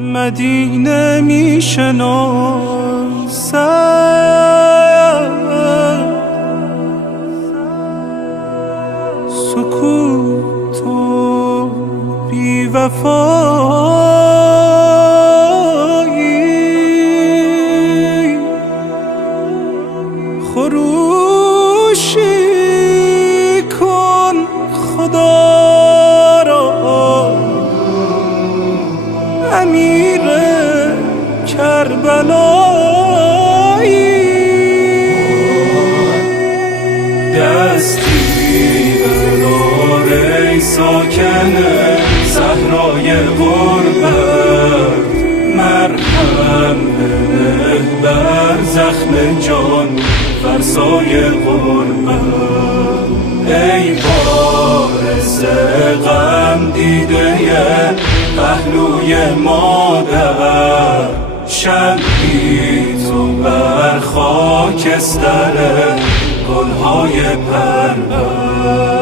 مدینه میشناسد سکوت و بی‌وفایی، خروشی کن خدا را امیر کربلایی. دستی بردار ای ساکن صحرای غربت، مرهم بنه بر زخم جان فرسای غربت. ای بارز غم دیده پهلوی مادر، شبی تو بر خاکستر گلهای پربر.